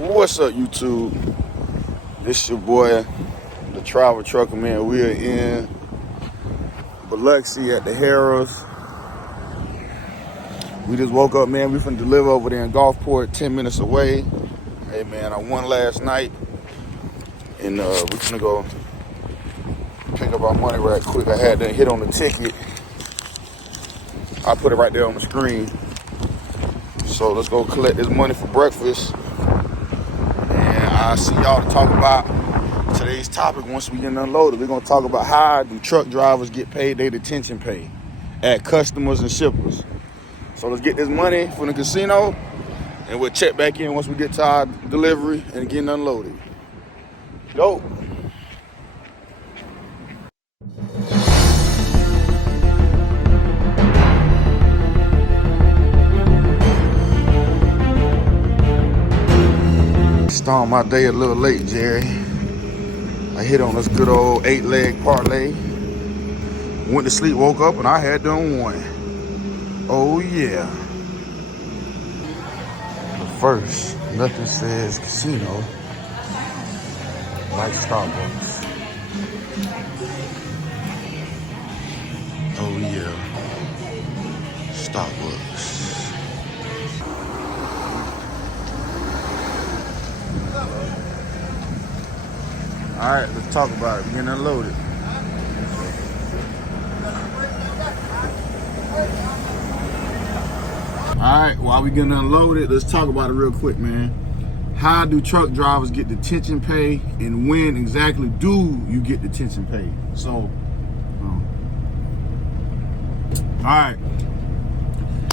What's up, YouTube? This your boy, the Travel Trucker, man. We are in Biloxi at the Harrah's. We just woke up, man. We finna deliver over there in Gulfport, 10 minutes away. Hey, man, I won last night. And we finna go pick up our money right quick. I had to hit on the ticket. I put it right there on the screen. So let's go collect this money for breakfast. And I'll see y'all to talk about today's topic once we get unloaded. We're gonna talk about how the truck drivers get paid their detention pay at customers and shippers. So let's get this money from the casino and we'll check back in once we get to our delivery and getting unloaded. Go. Starting my day a little late, Jerry. I hit on this good old 8-leg parlay. Went to sleep, woke up, and I had done one. Oh yeah. But first, nothing says casino like Starbucks. Oh yeah. Starbucks. All right, let's talk about it. We're getting unloaded. All right, while we getting unloaded, let's talk about it real quick, man. How do truck drivers get detention pay, and when exactly do you get detention pay? So, all right.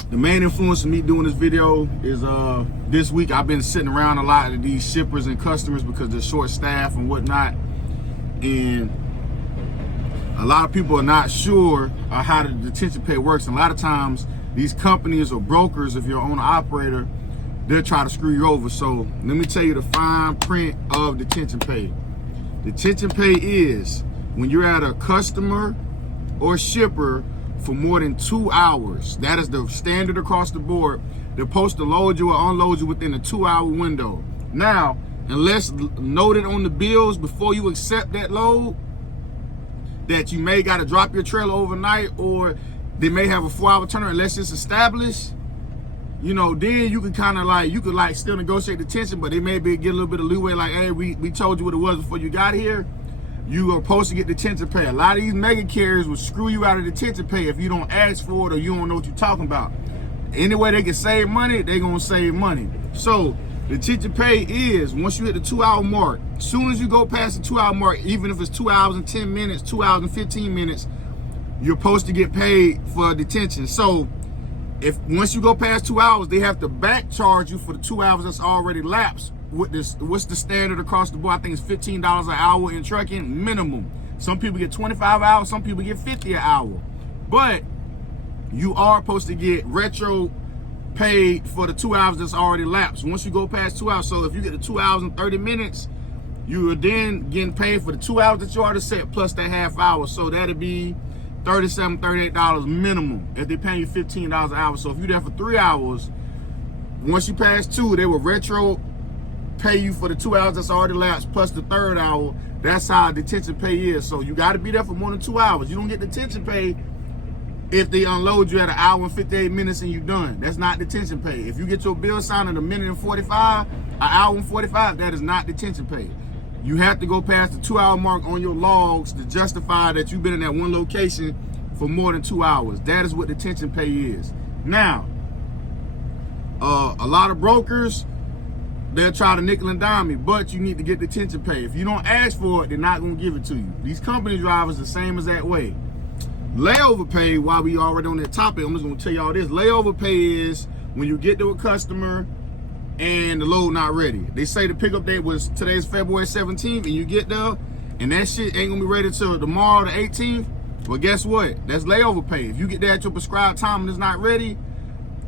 The main influence of me doing this video is this week I've been sitting around a lot of these shippers and customers because they're short staff and whatnot, and a lot of people are not sure how the detention pay works. And a lot of times these companies or brokers, if you're an owner operator, they'll try to screw you over. So let me tell you the fine print of detention pay. Detention pay is when you're at a customer or shipper for more than 2 hours. That is the standard across the board. They're supposed to load you or unload you within a 2-hour window. Now, unless noted on the bills before you accept that load, that you may got to drop your trailer overnight, or they may have a 4-hour turnaround, unless it's established, you know, then you can kind of like, you could like still negotiate the detention, but they may get a little bit of leeway, like, hey, we told you what it was before you got here. You are supposed to get detention pay. A lot of these mega carriers will screw you out of detention pay if you don't ask for it or you don't know what you're talking about. Any way they can save money, they're gonna save money. So detention pay is once you hit the 2-hour mark. As soon as you go past the 2-hour mark, even if it's 2 hours and 10 minutes, 2 hours and 15 minutes, you're supposed to get paid for detention. So if once you go past 2 hours, they have to back charge you for the 2 hours that's already lapsed. What's the standard across the board? I think it's $15 an hour in trucking minimum. Some people get 25 hours, some people get 50 an hour. But you are supposed to get retro paid for the 2 hours that's already lapsed. Once you go past 2 hours, so if you get the 2 hours and 30 minutes, you are then getting paid for the 2 hours that you already set plus that half hour. So that'd be $37, $38 minimum if they're paying you $15 an hour. So if you're there for 3 hours, once you pass 2, they will retro pay you for the 2 hours that's already lapsed plus the 3rd hour. That's how detention pay is. So you got to be there for more than 2 hours. You don't get detention pay if they unload you at 1 hour and 58 minutes and you're done. That's not detention pay. If you get your bill signed at 1 minute and 45, 1 hour and 45, that is not detention pay. You have to go past the 2-hour mark on your logs to justify that you've been in that one location for more than 2 hours. That is what detention pay is. Now, a lot of brokers, they'll try to nickel and dime you, but you need to get detention pay. If you don't ask for it, they're not going to give it to you. These company drivers the same as that way. Layover pay, while we already on that topic, I'm just going to tell y'all this. Layover pay is when you get to a customer and the load not ready. They say the pickup date was today's February 17th, and you get there, and that shit ain't going to be ready till tomorrow, the 18th. Well, guess what? That's layover pay. If you get there at your prescribed time and it's not ready,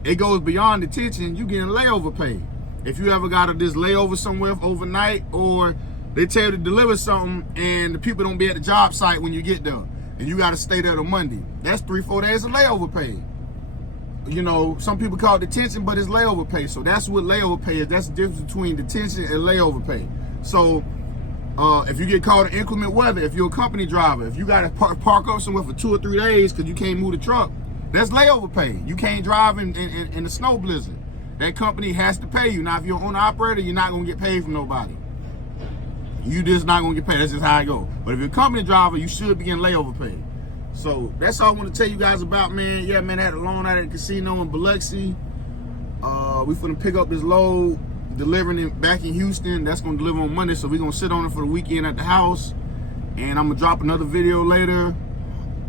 it goes beyond detention. You getting layover pay. If you ever got to just lay over somewhere overnight, or they tell you to deliver something and the people don't be at the job site when you get there and you got to stay there till Monday, that's 3-4 days of layover pay. you know, some people call it detention, but it's layover pay. So that's what layover pay is. That's the difference between detention and layover pay. So if you get caught in inclement weather, if you're a company driver, if you got to park up somewhere for 2 or 3 days because you can't move the truck, that's layover pay. You can't drive in the snow blizzard. That company has to pay you. Now, if you're an owner operator, you're not going to get paid from nobody. You just not going to get paid. That's just how it goes. But if you're a company driver, you should be getting layover pay. So that's all I want to tell you guys about, man. Yeah, man, I had a loan out at the casino in Biloxi. We finna pick up this load, delivering it back in Houston. That's gonna deliver on Monday, so we're gonna sit on it for the weekend at the house. And I'm gonna drop another video later.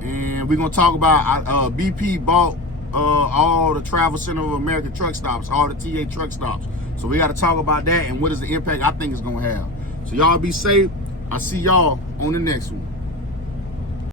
And we're gonna talk about BP bought all the Travel Center of America truck stops, all the TA truck stops. So we gotta talk about that and what is the impact I think it's gonna have. So y'all be safe. I'll see y'all on the next one.